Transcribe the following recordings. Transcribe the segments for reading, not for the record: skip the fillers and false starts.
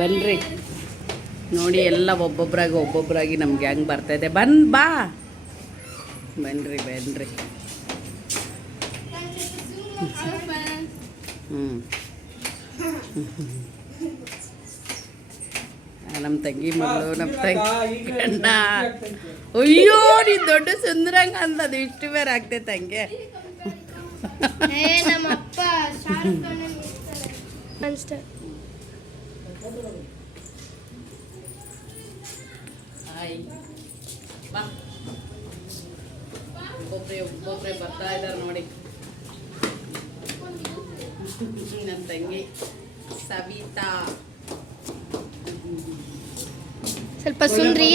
ಬನ್ನಿರಿ ನೋಡಿ, ಎಲ್ಲ ಒಬ್ಬೊಬ್ಬರಾಗಿ ನಮ್ಮ ಗ್ಯಾಂಗ್ ಬರ್ತಾಯಿದೆ. ಬಾ ಬನ್ನಿರಿ ನಮ್ಮ ತಂಗಿ ಮಗಳು, ನಮ್ಮ ತಂಗಿ ಗಂಡ. ಅಯ್ಯೋ, ನೀ ದೊಡ್ಡ ಸುಂದರಂಗ ಅಂತದು ಇಷ್ಟು ಬೇರೆ ಆಗ್ತೈತೆ ಹಂಗೆ. ನಮ್ಮಪ್ಪ ಒಬ್ಬೊಬ್ರೆ ಬರ್ತಾ ಇದ್ದಾರೆ ನೋಡಿ. ನನ್ನ ತಂಗಿ ಸವಿತಾ ಸ್ವಲ್ಪ ಸುಂದ್ರಿ.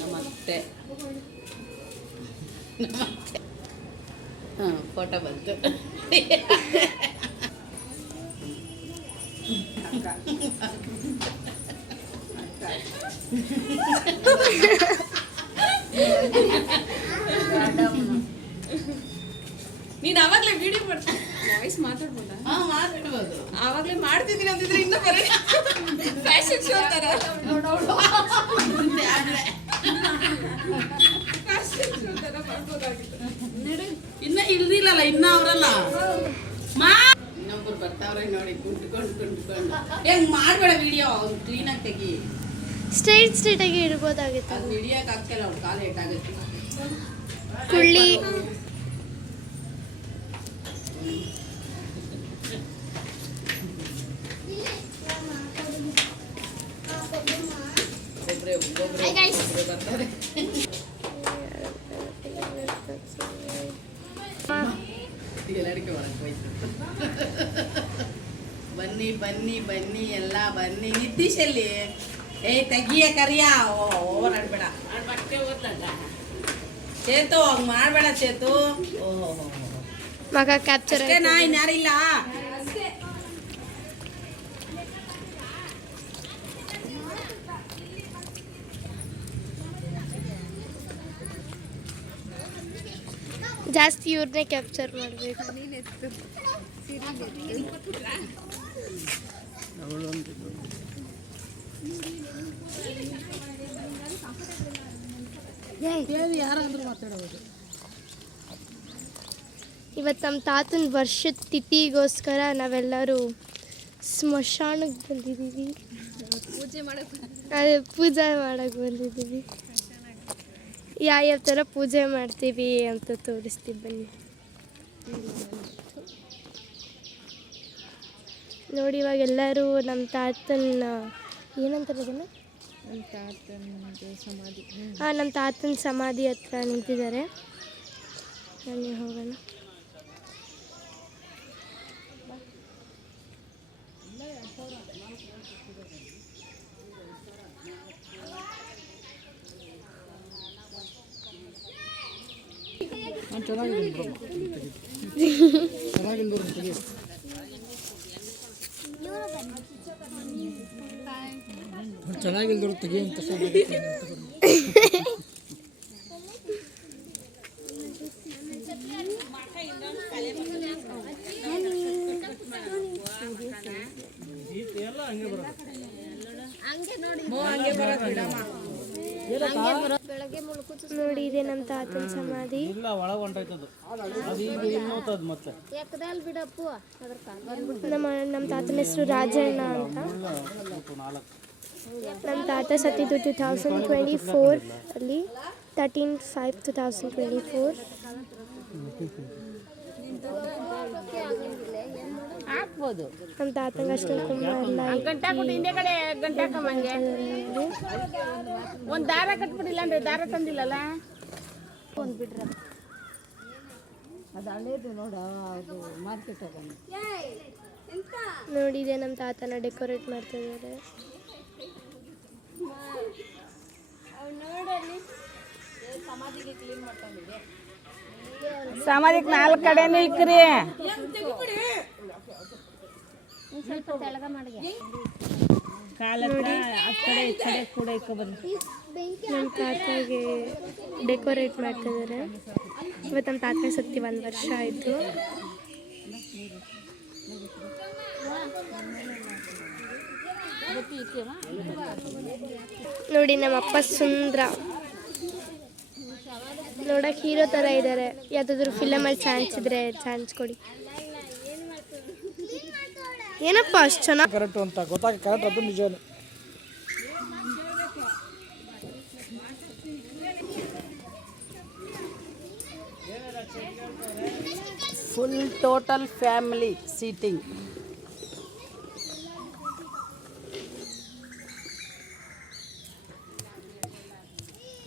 ನಮಸ್ತೆ. ಫೋಟೋ ಬಂತು. ನೀನು ಆವಾಗಲೇ ವಿಡಿಯೋ ಮಾಡ್ತೀನಿ, ವಾಯ್ಸ್ ಮಾತಾಡ್ಬೋದಾ? ಮಾತಾಡ್ಬೋದು. ಆವಾಗಲೇ ಮಾಡ್ತಿದ್ದೀನಿ ಅಂತಿದ್ರೆ ಇನ್ನೂ ಬರೀ ಫ್ಯಾಷನ್ ಶೋ ಥರ ಇನ್ನೂ ಇಲ್ದಿಲ್ಲಲ್ಲ, ಇನ್ನೂ ಅವರಲ್ಲ. ಇನ್ನೊಬ್ರು ಬರ್ತಾವ್ರೆ ನೋಡಿ, ಕುಂಟ್ಕೊಂಡು ಹೆಂಗ್ ಮಾಡಬೇಡ ವಿಡಿಯೋ, ಕ್ಲೀನಾಗಿ ತೆಗಿ. ಸ್ಟ್ರೈಟ್ ಆಗಿ ಇಡ್ಬೋದಾಗಿತ್ತು. ಅದು ಹಿಡಿಯಕ್ಕೆ ಆಗ್ತಿಲ್ಲ, ಅವ್ರು ಕಾಲು ಏಟಾಗುತ್ತೆ. ಕುಳ್ಳಿ ಒಬ್ಬೊಬ್ರೆ ಬರ್ತಾರೆ. ಎಲ್ಲರಿಗೂ ಒಳಗೆ ಹೋಯ್ತು. ಬನ್ನಿ ಎಲ್ಲ ಬನ್ನಿ. ನಿತೀಶಲ್ಲಿ ತೆಗಿಯ ಕರಿಯ ಓವರ್ ಆಡ್ಬೇಡ. ಚೇತು ಹಂಗೆ ಮಾಡಬೇಡ ಚೇತು. ಮಗ ಕ್ಯಾಪ್ಚರ್ ನಾ ಇನ್ಯಾರಿಲ್ಲ. ಜಾಸ್ತಿ ಇವ್ರನ್ನೇ ಕ್ಯಾಪ್ಚರ್ ಮಾಡಬೇಕು. ಇವತ್ತು ನಮ್ಮ ತಾತನ ವರ್ಷದ ತಿಥಿಗೋಸ್ಕರ ನಾವೆಲ್ಲರೂ ಸ್ಮಶಾನಕ್ಕೆ ಬಂದಿದ್ದೀವಿ. ಪೂಜೆ ಮಾಡಕ್ಕೆ ಬಂದಿದ್ದೀವಿ. ಯಾವ ಥರ ಪೂಜೆ ಮಾಡ್ತೀವಿ ಅಂತ ತೋರಿಸ್ತೀವಿ ಬನ್ನಿ. ನೋಡಿ, ಇವಾಗ ಎಲ್ಲರೂ ನಮ್ಮ ತಾತನ ಏನಂತಾರೆ ಅದನ್ನು, ನಮ್ಮ ತಾತನ ಸಮಾಧಿ ಹತ್ರ ನಿಂತಿದ್ದಾರೆ. ಬನ್ನಿ ಹೋಗೋಣ. ಚೆನ್ನಾಗಿಲ್ದರು ತೆಗಿ ಅಂತ ನೋಡಿ, ಇದೆ ನಮ್ಮ ತಾತನ ಸಮಾಧಿ. ನಮ್ಮ ತಾತನ ಹೆಸರು ರಾಜಣ್ಣ ಅಂತ. ನಮ್ಮ ತಾತ ಸತ್ತಿದ್ದು 2024 ಅಲ್ಲಿ 13/5/2024. ನಮ್ಮ ತಾತಂಗೆ ಅಷ್ಟೊಂದು ಕುಂಭ ಎಲ್ಲ ಒಂದು ದಾರ ಕಟ್ಬಿಟ್ಟಿಲ್ಲ ಅಂದ್ರೆ ದಾರ ತಂದಿಲ್ಲಲ್ಲ ಒಂದು ಬಿಡ್ರ ಅದು ಹಳೇದು ನೋಡ, ಅದು ಮಾರ್ಕೆಟ್ ನೋಡಿ, ಇದೆ ನಮ್ಮ ತಾತನ ಡೆಕೋರೇಟ್ ಮಾಡ್ತಾ ಇದ್ದಾರೆ. ಸಮಾಧಿಗೆ 4 ಕಡೆನೂ ಇಕ್ಕ್ರಿ. ಸ್ವಲ್ಪ ತೆಳಗ ಮಾಡಿ ನಮ್ಮ ತಾತಗೆ ಡೆಕೋರೇಟ್ ಮಾಡ್ತಾ ಇದ್ದಾರೆ. ಇವತ್ತು ನಮ್ಮ ತಾತನ ಸತ್ತಿ 1 ವರ್ಷ ಆಯಿತು. ನೋಡಿ ನಮ್ಮಪ್ಪ ಸುಂದ್ರ ನೋಡಕ್ ಹೀರೋ ತರ ಇದ್ದಾರೆ. ಯಾವ್ದಾದ್ರು ಫಿಲಮಲ್ಲಿ ಚಾನ್ಸ್ ಇದ್ರೆ ಚಾನ್ಸ್ ಕೊಡಿ. ಏನಪ್ಪ ಅಷ್ಟು ಚೆನ್ನಾಗಿ ಕರೆಕ್ಟ್ ಅಂತ ಗೊತ್ತಾಗ ಕರೆಕ್ಟ್ ಅದು ನಿಜನೇ. Full total family seating.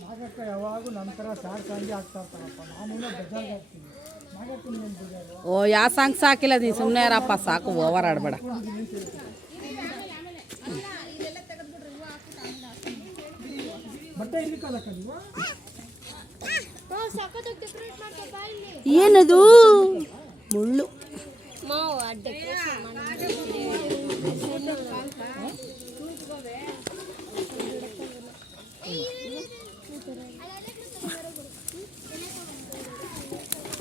ನಾಗಕ್ಕ ಯಾವಾಗೂ ನಂತರ ಸಾರ್ ಸಾಂಗಿ ಆಗ್ತಾ ಇರ್ತಾರಪ್ಪ. ನಾನು ಬೇಜಾರ್ಗೆ ಆಗ್ತೀನಿ. ನಾಗಕ್ಕ ಏನು ಬೇಜಾರು? ಓ ಯಾವ ಸಾಂಗ್ ಸಾಕಿಲ್ಲ, ನೀ ಸುಮ್ಮನೆ ಯಾರಪ್ಪ, ಸಾಕು ಓವರ್ ಆಡಬೇಡ. ಬಟ್ಟೆ ಇರ್ಲಿಕ್ಕಲ್ಲಕ್ಕ ನೀವು? ಏನದು ಮುಳ್ಳು?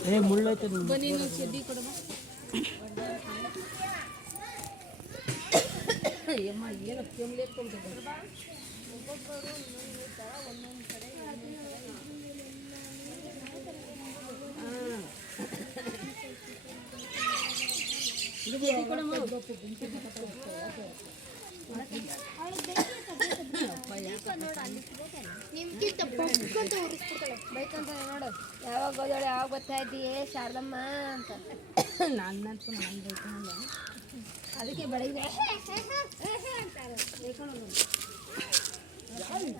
ಏ ಮುಳ್ಳೈತೆ ನೋಡು. ಯಾವಾಗ ಹೋದೋಳೆ ಯಾವಾಗ ಬರ್ತಾ ಇದ್ದೀಯೇ ಶಾರದಮ್ಮ ಅಂತ ನಾನು ಅದಕ್ಕೆ ಬೆಳಗ್ಗೆ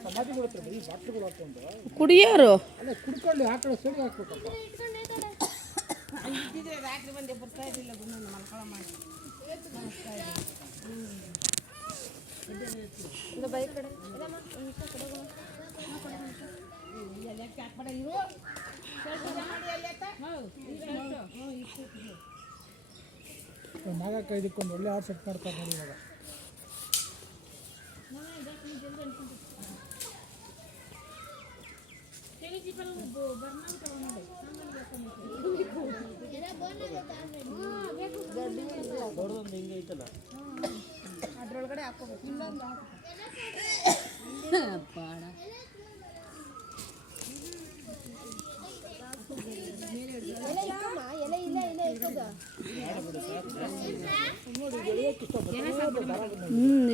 ಸಮಾಧಿಗಳು ಹತ್ರ ಬರೀ ಬಾಟ್ಲುಗಳು ಹಾಕೊಂಡು ಕುಡಿಯೋರು ಅಲ್ಲ ಕುಡ್ಕೊಂಡು ಆ ಕಡೆ ಸೈಡ್ಗೆ ಹಾಕ್ಬೇಕಪ್ಪ. ರಾತ್ರಿ ಬಂದೆ ಬರ್ತಾ ಇರಲಿಲ್ಲ, ಮಲ್ಕೊಳ ಮಾಡಿ ಬೈ ಕಡೆ ನಾಗಕ್ಕ ಇದಕ್ಕೊಂದು ಒಳ್ಳೆ ಆರ್ ಸೆಟ್ ಮಾಡ್ತಾರೆ ನೋಡಿ ಇವಾಗ. ಅದ್ರೊಳಗಡೆ ಹಾಕೋಬೇಕು.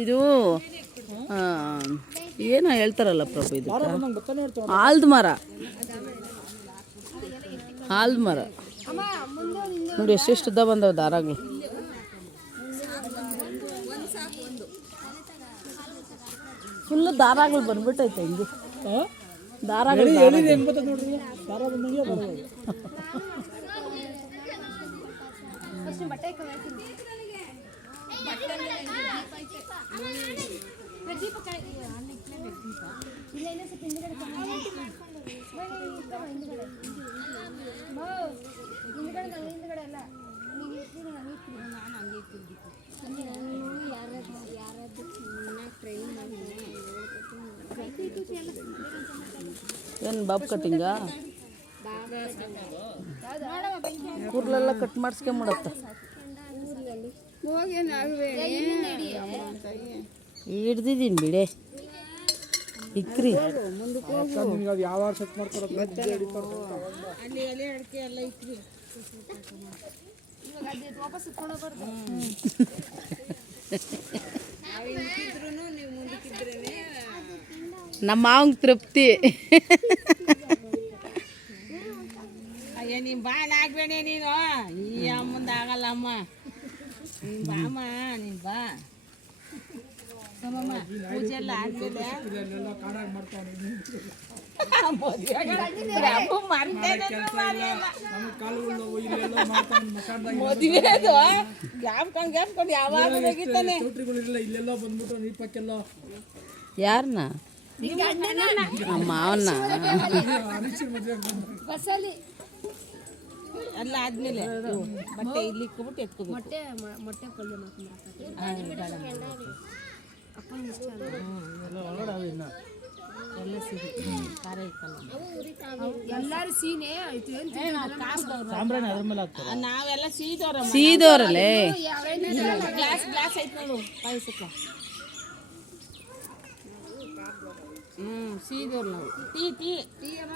ಇದು ಏನೋ ಹೇಳ್ತಾರಲ್ಲ ಪ್ರಭು, ಇದು ಗೊತ್ತಾನೆ ಇರ್ತಾವ. ಆಲ್ದ ಮರ, ಆಲ್ದ ಮರ ನೋಡಿ ಎಷ್ಟೆಷ್ಟು ಉದ್ದ ಬಂದವು ದಾರಗಳು. ಫುಲ್ಲು ದಾರಗಳು ಬಂದ್ಬಿಟ್ಟೈತೆ ಹಿಂಗೆ, ದಾರಗಳು ಹೆಂಗ್ ಬರ್ತದೆ ನೋಡ್ರಿ, ದಾರ ಬಂದಂಗೆ ಬರೋದು. ಏನು ಬಾಬ್ ಕಟ್ಟಿಂಗಾ? ಕೂದಲೆಲ್ಲ ಕಟ್ ಮಾಡಿಸ್ಕೊಂಬಿಡತ್ತ. ಹಿಡ್ದಿದ್ದೀನಿ ಬಿಡೆ ಇಕ್ರಿ. ನಿಮ್ಗೆ ಯಾವ ಸೆಟ್ ಮಾಡ್ಕೊಡೋದು ನಮ್ಮ ಮಾವಂಗೆ ತೃಪ್ತಿ. ಅಯ್ಯ ನೀನು ಬಾಳ ಆಗ್ಬೇಡಿ, ನೀನು ಈ ಅಮ್ಮಂದು ಆಗಲ್ಲ ಅಮ್ಮ, ನೀನು ಬಾಮ್ಮ, ನೀನು ಬಾ ಸೋಮಮ್ಮ. ಪೂಜೆ ಎಲ್ಲ ಆದ್ಮೇಲೆ ಮದುವೆದು ಗ್ಯಾಪ್ಕೊಂಡು ಯಾವಾಗ ಇಲ್ಲೆಲ್ಲ ಬಂದ್ಬಿಟ್ಟು ದೀಪಕ್ಕೆಲ್ಲ ಯಾರನ್ನ? ನಮ್ಮ ಮಾವನ್ನ. ಬಸ್ಸಲ್ಲಿ ಎಲ್ಲ ಆದ್ಮೇಲೆ ಬಟ್ಟೆ ಇಲ್ಲಿ ಇಟ್ಕೊಬಿಟ್ಟು ಎತ್ಕೋಬೇಕು. ಮೊಟ್ಟೆ ಪಲ್ಯ ಮಾಡ್ಕೊಂಡು ಒಳಗಡೆ ಅವಿನ್ನ ಎಲ್ಲ ಸಿಹಿ ಖಾರ ಇಕ್ಕಲ್ಲ ಎಲ್ಲರೂ ಸೀನೆ ಸಾಂಬ್ರಾಣಿ ಅದ್ರ ಮೇಲೆ ಹಾಕ್ತಾರೆ. ನಾವೆಲ್ಲ ಸಿಹಿದವ್ರಮ್ಮ. ಸೀದೋರಲ್ಲೇ ಗ್ಲಾಸ್ ಗ್ಲಾಸ್ ಐತೆ ನೋಡು ಪಾಯಸಕ್ಕೆ. ಸಿಹಿದವ್ರು ನಾವು. ಟೀ ಟೀ ಎಲ್ಲ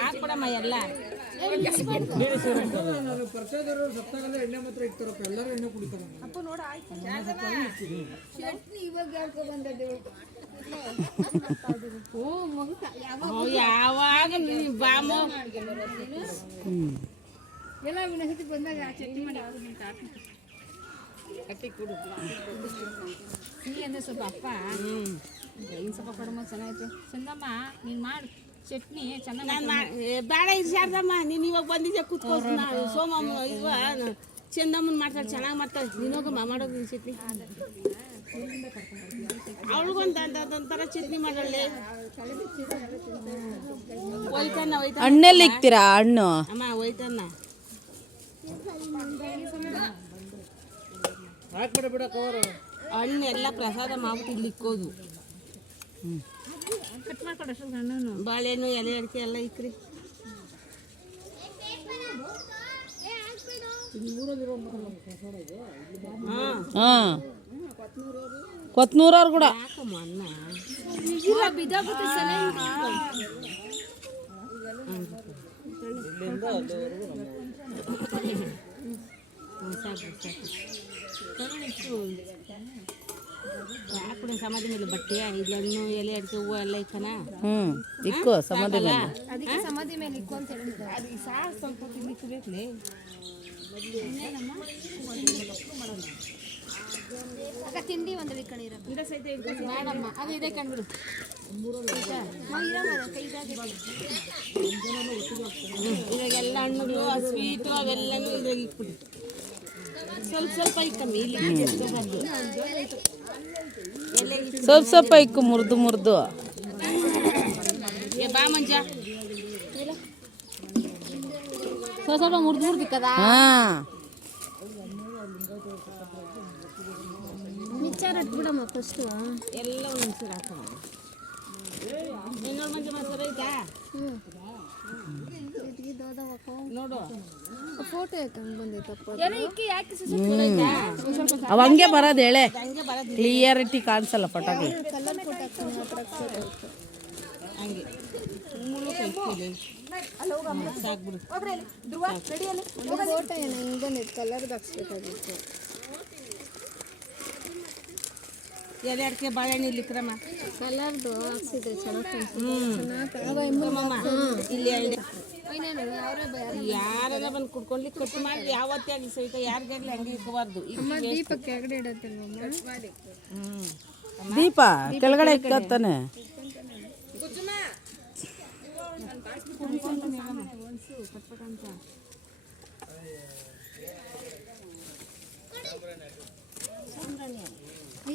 ಹಾಕ್ಬಿಡಮ್ಮ ಎಲ್ಲ. ನಾನು ಪರಿಚಯದವರು ಸತ್ತಾಗಲ್ಲ ಎಣ್ಣೆ ಮಾತ್ರ ಇಡ್ತಾರಪ್ಪ, ಎಲ್ಲರೂ ಎಣ್ಣೆ ಕುಡಿತಾರೆ. ಯಾವಾಗ ಬಾಮ ಎಲ್ಲ ವಿನಸತಿ ಬಂದಾಗ ಚಟ್ನಿ ಮಾಡಿ ಕಟ್ಟಿ ಕೊಡು. ಸಿಹಿ ಅಂದರೆ ಸ್ವಲ್ಪ ಅಪ್ಪ ಇನ್ನು ಸ್ವಲ್ಪ ಕಡಿಮೆ ಚೆನ್ನಾಗಿತ್ತು. ಚಂದಮ್ಮ ನೀನು ಮಾಡು ಚಟ್ನಿ ಚೆನ್ನಾಗಿ. ನಾನು ಬೇಡ ಇದು ಶಾರದಮ್ಮ, ನೀನು ಇವಾಗ ಬಂದಿದ್ದೆ ಕೂತ್ಕೋ. ಸೋಮಮ್ಮ ಇವ ಚಂದಮ್ಮನ ಮಾಡ್ತಾಳೆ, ಚೆನ್ನಾಗಿ ಮಾಡ್ತಾಳೆ. ನೀನೋಗಮ್ಮ ಮಾಡೋದು ಚಟ್ನಿ. ಅವಳಿಗೊಂಥರ ಚಟ್ನಿ ಮಾಡಲಿ. ಒಯ್ತಾನ ಒಯ್ತಾನ ಹಣ್ಣೆಲ್ಲ ಇಕ್ತೀರಾ? ಹಣ್ಣು ಅಮ್ಮ ಒಯ್ತಾನ. ಹಾಕ್ಬಿಡ ಬಿಡ ಕವರು. ಹಣ್ಣು ಎಲ್ಲ ಪ್ರಸಾದ ಮಾಡ್ಬಿಟ್ಟು ಇಲ್ಲಿ ಇಕ್ಕೋದು. ಕಟ್ ಮಾಡ್ಕೊಂಡು ಅಷ್ಟು ಹಣ್ಣು ಬಾಳೆಹಣ್ಣು ಎಲೆ ಅಡಿಕೆ ಎಲ್ಲ ಇಕ್ರಿ. ಹಾಂ ಕೊತ್ನೂರವ್ರು ಕೂಡ ಯಾಕಮ್ಮ ಅನ್ನ ಸಾಕು ಸಾಕು. ಹಾಕ್ಬಿಡಿ ಸಮಾಧಿ ಮೇಲೆ ಬಟ್ಟೆ ಇದು ಹಣ್ಣು ಎಲೆ ಅಡಿಕೆ ಹೂವು ಎಲ್ಲ ಇಕ್ಕನ. ಇಕ್ಕು ಸಮಾಧಿ ಮೇಲೆ. ಅದಕ್ಕೆ ಸಮಾಧಿ ಮೇಲೆ ಇಕ್ಕು ಅಂತ ಹೇಳಿದ್ರು. ಅದಕ್ಕೆ ಸಾರು ಸ್ವಲ್ಪ ತಿನ್ನಿಕ್ಬೇಕಲೇ. ಅಕ್ಕ ತಿಂಡಿ ಒಂದು ಕಡೆ ಗಿಡ ಸಹಿತ ಬೇಡಮ್ಮ ಅದು ಇದೆ ಕಂಡ್ಬಿಡು. ಇವಾಗೆಲ್ಲ ಹಣ್ಣುಗಳು ಸ್ವೀಟು ಅವೆಲ್ಲನೂ ಇದ್ರಾಗ ಇಕ್ಬಿಡಿ. ಸ್ವಲ್ಪ ಸ್ವಲ್ಪ ಇಕ್ಕಮ್ಮಿ ಇಲ್ಲಿ ಎತ್ಕೊಬಾರ್ದು. ಎಲೆ ಸ್ವಲ್ಪ ಸ್ವಲ್ಪ ಇಕ್ಕು ಮುರಿದು ಮುರಿದು. ಬಾ ಮಂಜ ಸ್ವಲ್ಪ ಸ್ವಲ್ಪ ಮುರಿದು ಮುರಿದಿಕ್ಕದ. ಹಾಂ ಮಿಕ್ಸರ್ ಹಟ್ಬಿಡಮ್ಮ ಫಸ್ಟು. ಎಲ್ಲ ಒಂದೊಂದ್ಸರಿ ಹಾಕೋಣ. ಇನ್ನೊಂದು ಮಂಜ ಮಸಾಲ ಐತಾ ನೋಡು. ಫೋಟೋ ಯಾಕಂಗೆ ಬಂದೈತಪ್ಪ? ಏನೋ ಇಕ್ಕಿ ಯಾಕೆ ಅವ ಹಂಗೆ ಬರೋದು ಹೇಳೆ, ಹಂಗೆ ಬರೋದು ಕ್ಲಿಯರಿಟಿ ಕಾಣಿಸಲ್ಲ ಪಟಾಕಿ. ಕಲರ್ ಫೋಟೋ ಹಾಕ್ತಾನೆ ಹಂಗೆ ಸಾಕ್ಬಿಡು. ಫೋಟೋ ಏನೋ ಹಿಂಗೆ ಬಂದೈತೆ, ಕಲರ್ದು ಹಾಕ್ಸ್ಬೇಕಾಗಿತ್ತು. ಎಲೆ ಅಡಿಕೆ ಬಾಳೆಹಣ್ಣು ಇಲ್ಲಿ ಕ್ರಮ ಕಲರ್ದು ಹಾಕ್ಸಿದ್ರೆ ಚೆನ್ನಾಗಿ ಇಲ್ಲಿ ಎರಡು ಇನ್ನೇನು ಅವರೇ ಯಾರೆಲ್ಲ ಬಂದು ಕುಡ್ಕೊಂಡು ಕಟ್ ಮಾಡಿ ಯಾವತ್ತೇ ಆಗಲಿ ಸಹಿತ ಯಾರಿಗಾಗಲಿ ಹಂಗೆ ಇಕ್ಕಬಾರ್ದು. ದೀಪ ಕೆಳಗಡೆ ಇಡತ್ತಲ್ವಮ್ಮ? ದೀಪ ಕೆಳಗಡೆ ಇಕ್ಕತ್ತಾನೆ.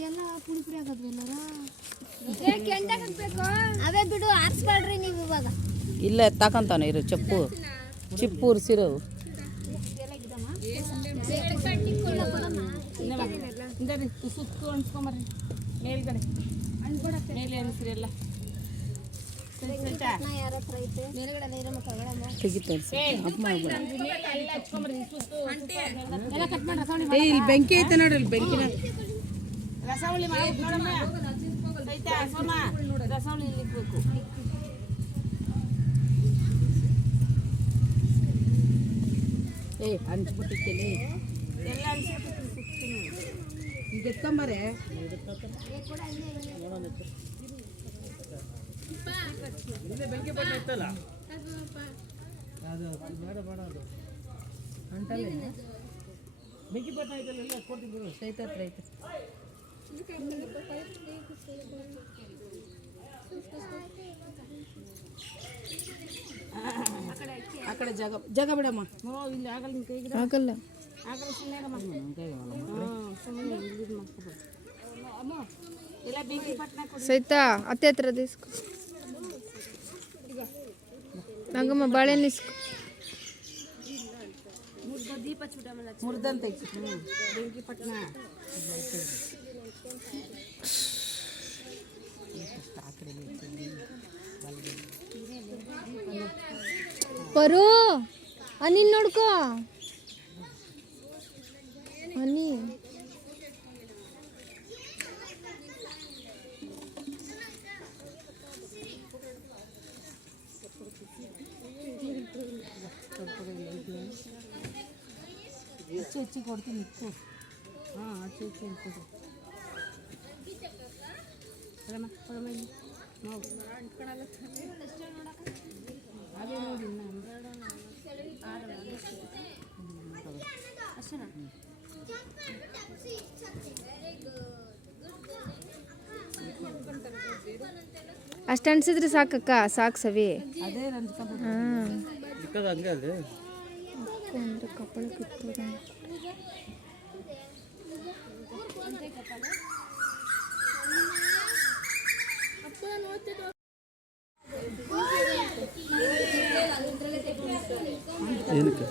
ಎಲ್ಲ ಪುಡಿ ಪುಡಿ ಹಾಕೋದು ಎಲ್ಲಾರ ಕೆಂಡ ಹಾಕ್ಬೇಕು. ಅವೇ ಬಿಡು, ಆರಿಸ್ಬೇಡ್ರಿ ನೀವು ಇವಾಗ. ಇಲ್ಲ ಎತ್ತಾಕಂತಾನೆ ಇರು, ಚಿಪ್ಪು ಉರ್ಸಿರೋ. ಸುತ್ತು ಅನ್ಸ್ಕೊಂಬರ್ರಿ ಮೇಲ್ಗಡೆ ಮೇಲೆ ಅನಿಸ್ರಿ ಎಲ್ಲ. ಯಾರ ಹತ್ರ ಐತೆ ಮೇಲ್ಗಡೆ ನೀರಮ್ಮ ತಗೊಳಮ್ಮ. ಇಲ್ಲಿ ಬೆಂಕಿ ಐತೆ ನೋಡ್ರಿ, ಇಲ್ಲಿ ಬೆಂಕಿನ ರಸವಳಿ ಮಾಡಿ ನೋಡಮ್ಮ ಸೈತಾ ಸೋಮ ರಸವಳಿ ಇಲ್ಲಿ ಇಕ್ಬೇಕು. ಹಂಚ್ಬಿಟ್ಟಿತ್ತೇನೆ ಎಲ್ಲ ಅನ್ಸ್ಬಿಟ್ಟು ಈಗ ಎತ್ಕೊಂಬರೆ. ಬೆಂಕಿ ಪಟ್ಟ ಇತ್ತಲ್ಲ ಅದು ಬೇಡ ಬೇಡ, ಅದು ಅಂಟಲ್ಲ. ಬೆಂಕಿ ಪಟ್ಟ ಐತಲ್ಲ, ಎಲ್ಲ ಕೊಡ್ತಿದ್ರು ಸೈತ ಹತ್ರ ಐತೆ. ಆ ಕಡೆ ಜಾಗ ಬಿಡಮ್ಮ. ಇಲ್ಲಿ ಆಗಲ್ಲ ನಿನ್ನ ಕೈಗೆ ಆಗಲ್ಲ. ಆಗಲ್ಲ ಸುಮ್ಮನೆ ಸುಮ್ಮನೆ ಇದು ಮಾಡ್ಕೊಬೋದು. ಅಮ್ಮ ಎಲ್ಲ ಬೆಂಕಿ ಪಟ್ಟಣ ಕೊಡಿ. ಸೈತಾ ಅತ್ತೆ ಹತ್ರ ದಿಸ್ಕೊ. ನಂಗಮ್ಮ ಬಾಳೆಹಣ್ಣು ಇಸ್ಕೊ. ಮುರ್ದಂತ ಬೆಂಕಿ ಪಟ್ಟಣ ಪರು ಅನಿ ನೋಡ್ಕೋ ಅನಿ ಹೆಚ್ಚು ಕೊಡ್ತೀನಿ ಇತ್ತು ಹಾಂ ಹೆಚ್ಚು ಕೊಡು ಕೊಡಮ್ಮ ಇಲ್ಲಿ ನಾವು ಅದೇ ನೋಡಿ ಅಷ್ಟೇನಾ ಅಷ್ಟು ಅನ್ಸಿದ್ರೆ ಸಾಕಕ್ಕ ಸಾಕು ಸವಿ ಅದೇ ರಂಜಿತ ಹಾಂ ಹಂಗೆ ಅದೇ ಅಂದ್ರೆ ಕಪ್ಪಳ ಕಿತ್ತೋದ ಏನಕ್ಕೆ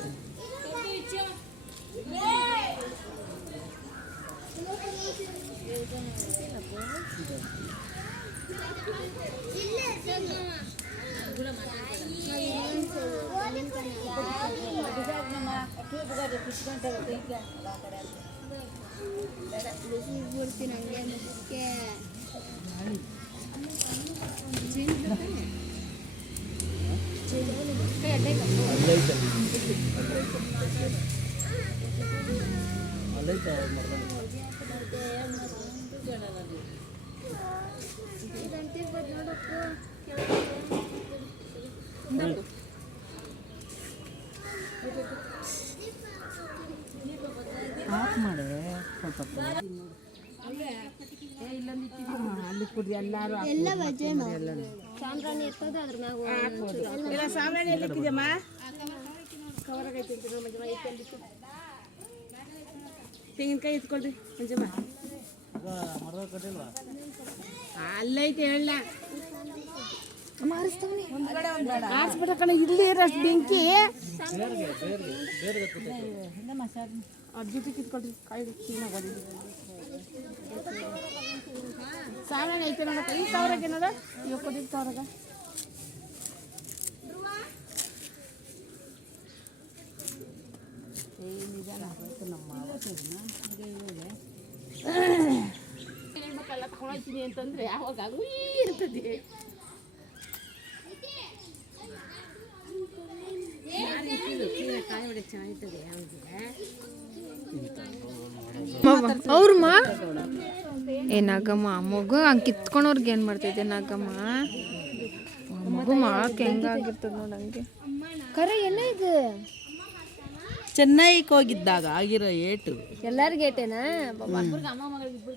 ಆಫ್ ಮಾಡೆ ಸ್ವಲ್ಪ ಅಲ್ಲಿ ಕುಡಿ ಎಲ್ಲರೂ ಇಲ್ಲ ಸಾಂಬ್ರಾಣಿ ಎಲ್ಲಿ ಇಕ್ಕಿದೆಮ್ಮ ಕವರಾಗೈತೆ ತೆಂಗಿನಕಾಯಿ ಎತ್ಕೊಳ್ರಿ ಮಂಜಮ್ಮ ಅಲ್ಲೈತೆ ಹೇಳ ಆರಿಸ್ಬಿಟ್ಟ ಕಣ ಇಲ್ಲಿ ಇರೋಷ್ಟು ಬೆಂಕಿ ಅದ್ರ ಜೊತೆ ಕಿತ್ಕೊಳ್ರಿ ಕಾಯಿ ಕ್ಲೀನಾಗಿ ಓದಿದ್ದು ಸಾವರಾಗ ಐತೆ ನೋಡಕ್ಕ ಈ ಸಾವಿರಕ್ಕೆ ನೋಡ ಇವಾಗ ಕೊಟ್ಟಿದ್ದು ಸಾವಿರಾಗ ಹೆಣ್ಮಕ್ಳೆಲ್ಲ ತಗೊಳ್ತೀನಿ ಅಂತಂದ್ರೆ ಯಾವಾಗ ಇರ್ತದೆ ಕಾಯಿ ಹೊಡೆ ಚೆನ್ನಾಗಿರ್ತದೆ ಅವ್ರ ಮಾ ಏನಾಗಮ್ಮ ಮಗು ಹಂಗೆ ಕಿತ್ಕೊಂಡವ್ರಿಗೆ ಏನು ಮಾಡ್ತೈತೆ ನಾಗಮ್ಮ ಮಗು ಮಾಡಕ್ಕೆ ಹೆಂಗಾಗಿರ್ತದೆ ನೋಡಂಗೆ ಕರೆ ಏನ ಇದು ಚೆನ್ನೈಗೆ ಹೋಗಿದ್ದಾಗ ಆಗಿರೋ ಏಟು ಎಲ್ಲರಿಗೂ ಏಟೇನಾ ಅಮ್ಮ ಮಗಳಿಗೆ ಇಬ್ಬರು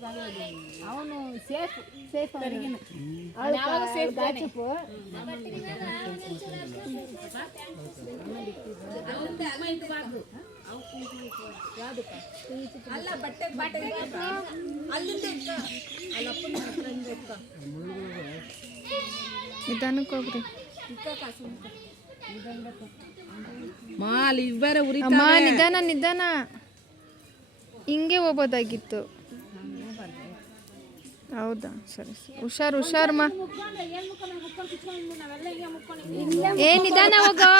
ಅವನು ಸೇಫ್ ಸೇಫ್ ನಿಧಾನಕ್ಕೆ ಹೋಗ್ರಿ ಮಾಲ್ ಇಬ್ಬರ ಉರಿ ಅಮ್ಮ ನಿಧಾನ ನಿಧಾನ ಹಿಂಗೆ ಹೋಗ್ಬೋದಾಗಿತ್ತು ಹೌದಾ ಸರಿ ಸರಿ ಹುಷಾರು ಹುಷಾರಮ್ಮ ಏ ನಿಧಾನ ಹೋಗೋ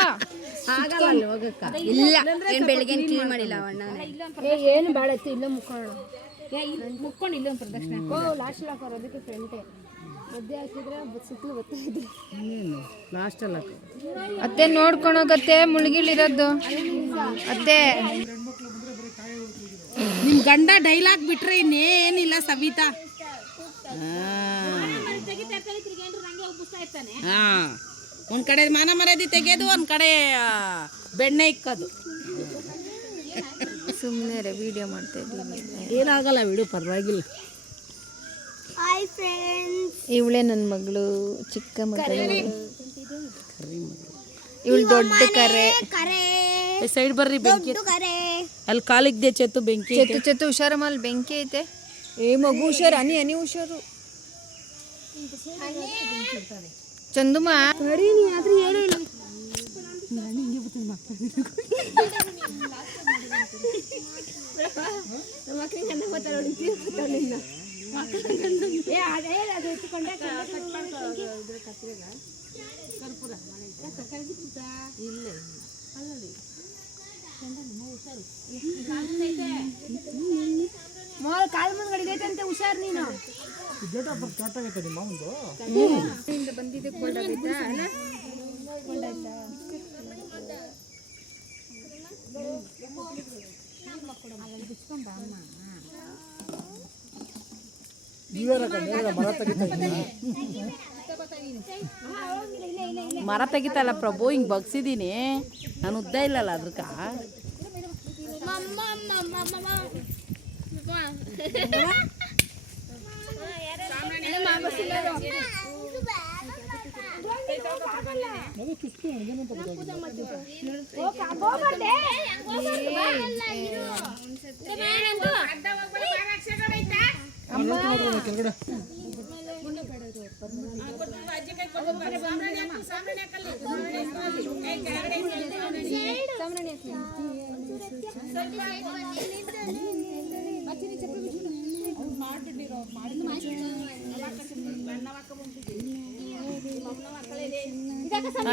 ಇಲ್ಲ ಏನು ಬೆಳಿಗ್ಗೆ ಕ್ಲೀನ್ ಮಾಡಿಲ್ಲ ಅಣ್ಣ ಏನು ಬೇಡ ಇಲ್ಲ ಮುಕ್ಕೋಣ ಮುಕ್ಕೊಂಡು ಇಲ್ಲ ಪ್ರದಕ್ಷಿಣೆ ಲಾಸ್ಟ್ ಹಾಕೋರು ಅದಕ್ಕೆ ಫ್ರೆಂಟೆ ಮಧ್ಯೆ ಹಾಕಿದ್ರೆ ಸುತ್ತಲೂ ಗೊತ್ತಾಯ್ತು ಲಾಸ್ಟಲ್ಲ ಅತ್ತೆ ನೋಡ್ಕೊಂಡೋಗತ್ತೆ ಮುಳುಗಿಲಿರೋದು ಅತ್ತೆ ನಿಮ್ ಗಂಡ ಡೈಲಾಗ್ ಬಿಟ್ರೆ ಇನ್ನೇನಿಲ್ಲ ಸವಿತಾ ಒಂದ್ ಕಡೆ ಮಾನ ಮರ್ಯಾದೆ ತೆಗೆಯೋದು ಒಂದ್ ಕಡೆ ಬೆಣ್ಣೆ ಇಕ್ಕೋದು ಸುಮ್ಮನೆ ವಿಡಿಯೋ ಮಾಡ್ತಾ ಇದ್ದೀನಿ ಏನಾಗಲ್ಲ ಬಿಡು ಪರವಾಗಿಲ್ಲ ಇವಳೇ ನನ್ನ ಮಗಳು ಚಿಕ್ಕ ಮಗಳು ಇವಳು ದೊಡ್ಡ ಕರೆ ಸೈಡ್ ಬರ್ರಿ ಬೆಂಕಿ ಅಲ್ಲಿ ಕಾಲಿಗೆ ಚೆತ್ತು ಬೆಂಕಿ ಚೆತ್ತು ಚೆತ್ತು ಹುಷಾರಮ್ಮ ಅಲ್ಲಿ ಬೆಂಕಿ ಐತೆ ಏ ಮಗು ಹುಷಾರು ಹನಿ ಹನಿ ಹುಷಾರು ಚಂದುಮ್ಮ ಕಾಲ್ ಮುಂದ್ಗಡೆ ಐತೆ ಅಂತ ಹುಷಾರ್ ನೀನು. ಡೇಟ್ ಆಫ್ ಬರ್ತ್ ಕರೆಕ್ಟ್ ಆಗೈತೆ ನಿಮ್ಮ ಮಾವಂದು? ಬಂದಿದೆ ಕೋಲ್ಡ್ ಆಗಿತ್ತಾ ಅಲ್ಲ? ಮರ ತೆಗಿತಾ ಇದ್ದೀನಿ. ಮರ ತೆಗಿತಲ್ಲ ಪ್ರಭು, ಹಿಂಗೆ ಬಗ್ಸಿದ್ದೀನಿ ನಾನು, ಉದ್ದ ಇಲ್ಲಲ್ಲ ಅದಕ್ಕ. ಮಗು ಚುಚ್ಚು ನನಗೇನಂತ ಗೊತ್ತಾಗಿಲ್ಲ. ಕೆಳಗಡೆ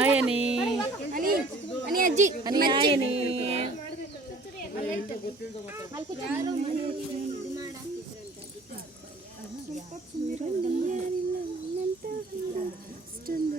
ಆಯನಿ ಅಜ್ಜಿ ಆಯನಿ ಅಷ್ಟೊಂದು